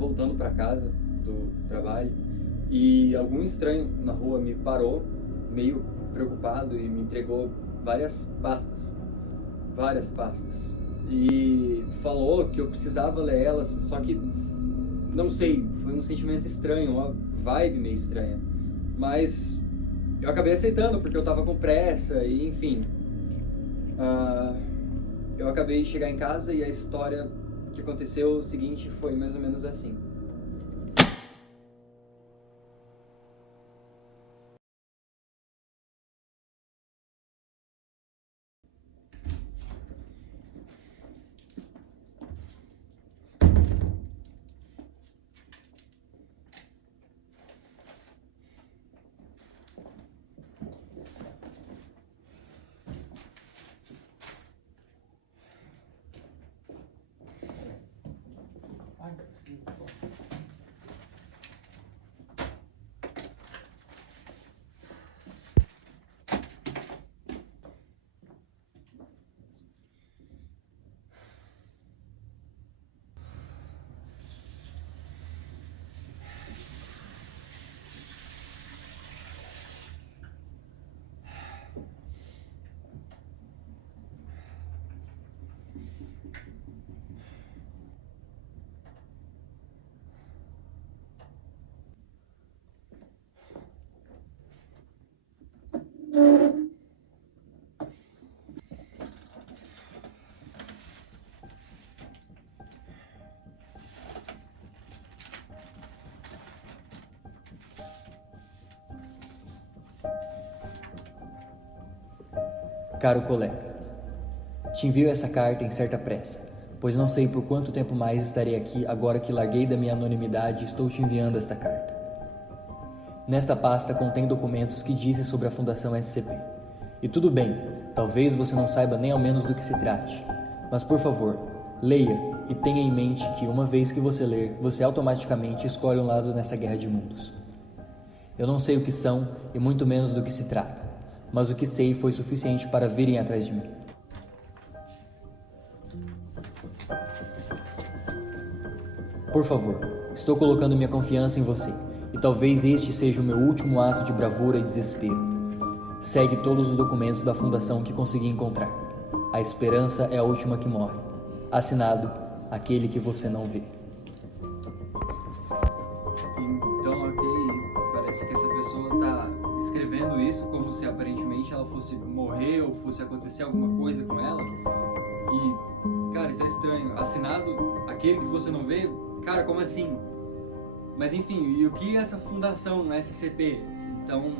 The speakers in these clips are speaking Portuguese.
voltando para casa do trabalho e algum estranho na rua me parou, meio preocupado, e me entregou várias pastas. E falou que eu precisava ler elas, só que, não sei, foi um sentimento estranho, uma vibe meio estranha. Mas eu acabei aceitando porque eu tava com pressa e, enfim. Eu acabei de chegar em casa e a história que aconteceu o seguinte foi mais ou menos assim. Caro colega, te envio essa carta em certa pressa, pois não sei por quanto tempo mais estarei aqui agora que larguei da minha anonimidade e estou te enviando esta carta. Nesta pasta contém documentos que dizem sobre a Fundação SCP. E tudo bem, talvez você não saiba nem ao menos do que se trate, mas por favor, leia e tenha em mente que uma vez que você ler, você automaticamente escolhe um lado nessa guerra de mundos. Eu não sei o que são e muito menos do que se trata, mas o que sei foi suficiente para virem atrás de mim. Por favor, estou colocando minha confiança em você, e talvez este seja o meu último ato de bravura e desespero. Segue todos os documentos da Fundação que consegui encontrar. A esperança é a última que morre. Assinado, aquele que você não vê. Então, ok, parece que essa pessoa tá escrevendo isso como se aparentemente ela fosse morrer ou fosse acontecer alguma coisa com ela. E, cara, isso é estranho. Assinado, aquele que você não vê? Cara, como assim? Mas enfim, e o que é essa fundação SCP? Então,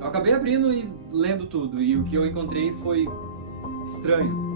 eu acabei abrindo e lendo tudo, e o que eu encontrei foi estranho.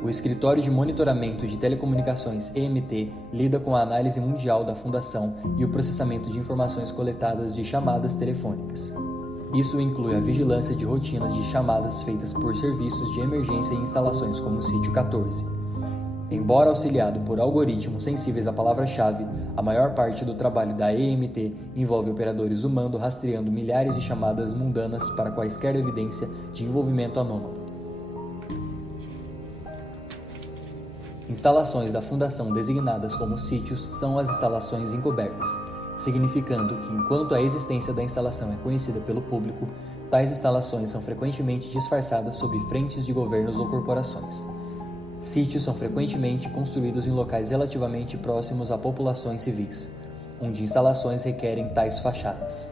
O Escritório de Monitoramento de Telecomunicações EMT lida com a análise mundial da Fundação e o processamento de informações coletadas de chamadas telefônicas. Isso inclui a vigilância de rotina de chamadas feitas por serviços de emergência em instalações como o Sítio 14. Embora auxiliado por algoritmos sensíveis à palavra-chave, a maior parte do trabalho da EMT envolve operadores humanos rastreando milhares de chamadas mundanas para quaisquer evidência de envolvimento anômalo. Instalações da Fundação designadas como sítios são as instalações encobertas, significando que, enquanto a existência da instalação é conhecida pelo público, tais instalações são frequentemente disfarçadas sob frentes de governos ou corporações. Sítios são frequentemente construídos em locais relativamente próximos a populações civis, onde instalações requerem tais fachadas.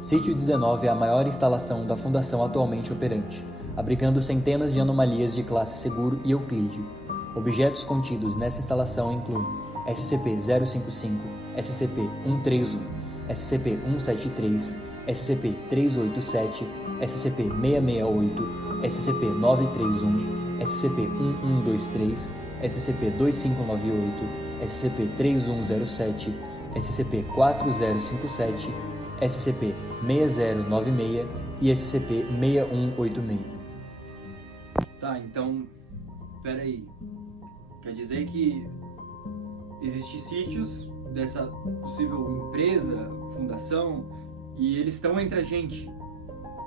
Sítio 19 é a maior instalação da Fundação atualmente operante, abrigando centenas de anomalias de classe seguro e euclídeo. Objetos contidos nessa instalação incluem SCP-055, SCP-131, SCP-173, SCP-387, SCP-668, SCP-931, SCP-1123, SCP-2598, SCP-3107, SCP-4057, SCP-6096 e SCP-6186. Tá, então, peraí. Quer dizer que existem sítios dessa possível empresa, fundação, e eles estão entre a gente.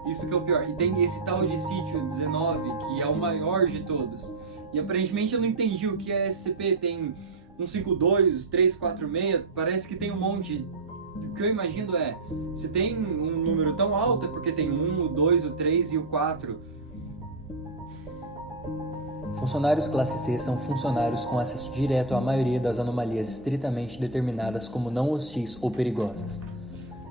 Isso que é o pior. E tem esse tal de sítio 19, que é o maior de todos. E aparentemente eu não entendi o que é SCP. Tem 152, 346, parece que tem um monte. O que eu imagino é, se tem um número tão alto é porque tem o 1, o 2, o 3 e o 4. Funcionários classe C são funcionários com acesso direto à maioria das anomalias estritamente determinadas como não hostis ou perigosas.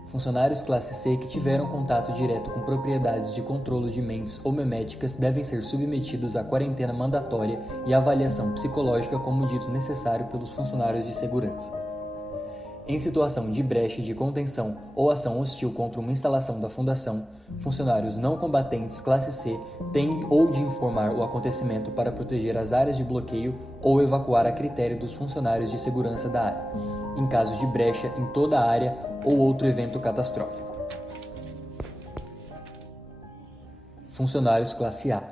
Funcionários classe C que tiveram contato direto com propriedades de controlo de mentes ou meméticas devem ser submetidos à quarentena mandatória e avaliação psicológica como dito necessário pelos funcionários de segurança. Em situação de brecha de contenção ou ação hostil contra uma instalação da Fundação, funcionários não combatentes classe C têm ou de informar o acontecimento para proteger as áreas de bloqueio ou evacuar a critério dos funcionários de segurança da área, em caso de brecha em toda a área ou outro evento catastrófico. Funcionários classe A.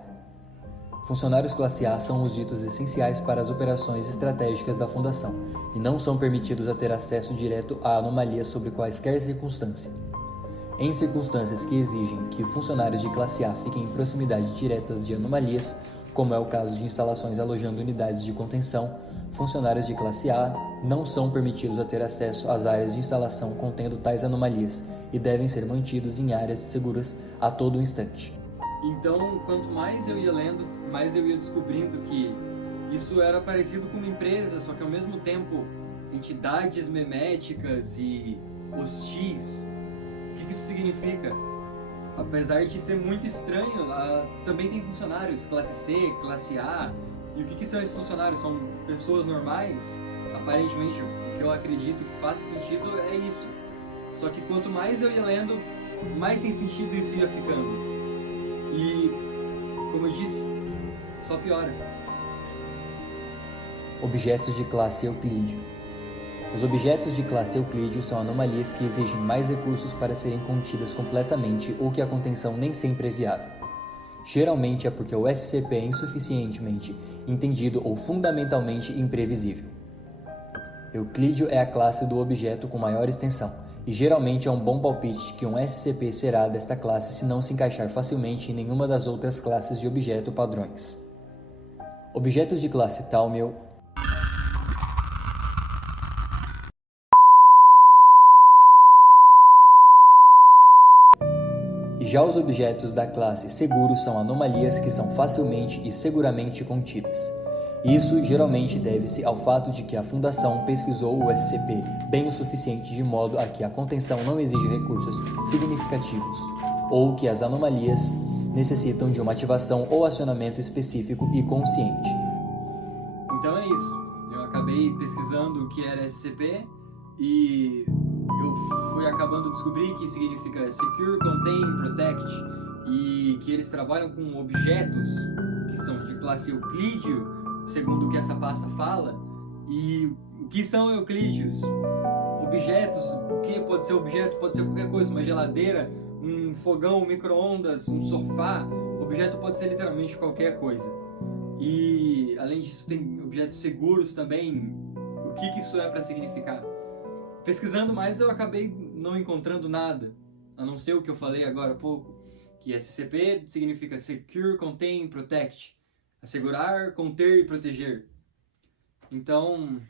Funcionários classe A são os ditos essenciais para as operações estratégicas da Fundação e não são permitidos a ter acesso direto a anomalias sob quaisquer circunstância. Em circunstâncias que exigem que funcionários de classe A fiquem em proximidade diretas de anomalias, como é o caso de instalações alojando unidades de contenção, funcionários de classe A não são permitidos a ter acesso às áreas de instalação contendo tais anomalias e devem ser mantidos em áreas seguras a todo instante. Então, quanto mais eu ia lendo, mais eu ia descobrindo que isso era parecido com uma empresa, só que ao mesmo tempo entidades meméticas e hostis. O que isso significa? Apesar de ser muito estranho, lá também tem funcionários classe C, classe A. E o que são esses funcionários? São pessoas normais? Aparentemente, o que eu acredito que faz sentido é isso. Só que quanto mais eu ia lendo, mais sem sentido isso ia ficando. E, como eu disse, só piora. Objetos de classe Euclídeo. Os objetos de classe Euclídeo são anomalias que exigem mais recursos para serem contidas completamente ou que a contenção nem sempre é viável. Geralmente é porque o SCP é insuficientemente entendido ou fundamentalmente imprevisível. Euclídeo é a classe do objeto com maior extensão, e geralmente é um bom palpite que um SCP será desta classe se não se encaixar facilmente em nenhuma das outras classes de objeto padrões. Objetos de classe Thaumiel. E já os objetos da classe Seguro são anomalias que são facilmente e seguramente contidas. Isso geralmente deve-se ao fato de que a Fundação pesquisou o SCP bem o suficiente de modo a que a contenção não exige recursos significativos, ou que as anomalias necessitam de uma ativação ou acionamento específico e consciente. Então é isso. Eu acabei pesquisando o que era SCP e eu fui acabando de descobrir que significa Secure, Contain, Protect e que eles trabalham com objetos que são de classe Euclídeo, segundo o que essa pasta fala. E o que são euclídeos? Objetos, o que pode ser objeto? Pode ser qualquer coisa, uma geladeira, um fogão, um micro-ondas, um sofá. Objeto pode ser literalmente qualquer coisa. E além disso tem objetos seguros também. O que isso é para significar? Pesquisando mais eu acabei não encontrando nada, a não ser o que eu falei agora há pouco, que SCP significa Secure, Contain, Protect. Assegurar, conter e proteger. Então,